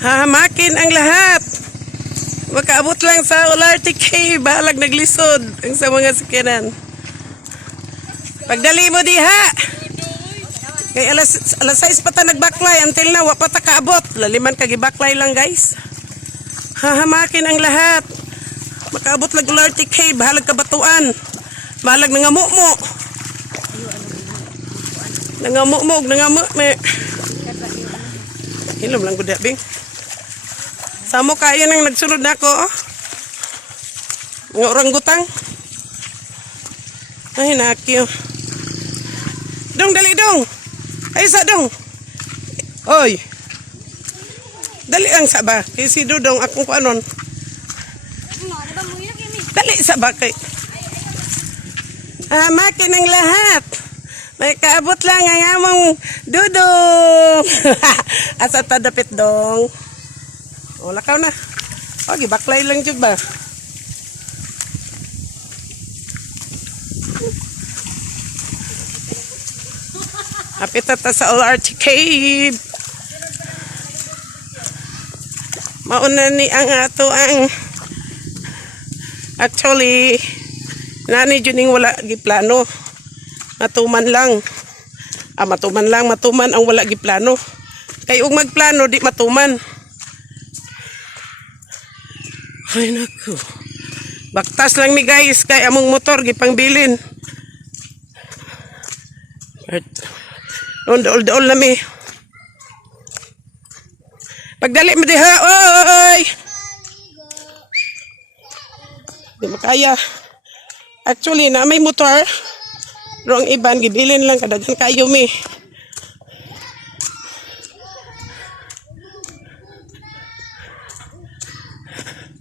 Hahamakin ang lahat. Makaabot lang sa LRTK, bahalag naglisod ang sa mga sakyanan. Pagdali mo diha. Kay alas 6 pa ta nagbaklay until na wa pa ta kaabot. Laliman ka gibaklay lang guys. Hahamakin ang lahat. Makaabot lang LRTK, bahalag kabatuan. Bahalag nangamumo. Nangamumo. Hilom lang gud bing. Samo kayo nang nagsunod na ako, oh. Mga orangutang. Ay, nakyo. Dong, dali dong. Ay, sa dong. Oy. Dali ang saba. Kay si Dudong, akong kuanon. Dali saba kay. Makin ang lahat. May kaabot lang ang among Dudong. Asa tadapit dong. O, lakaw na. O, gibaklay lang dyan ba? Apit na ta sa LRTK. Mauna ni ang ato ang actually nani dyan yung wala giplano. Matuman lang. Matuman ang wala giplano. Kay ug magplano di matuman. Ay naku. Baktas lang mi guys kay among motor gipangbilin. Dool na mi. Pagdali mo diha, oy. Di makaya. Actually na may motor. Pero ang iban gibilin lang kadaghan kayo mi.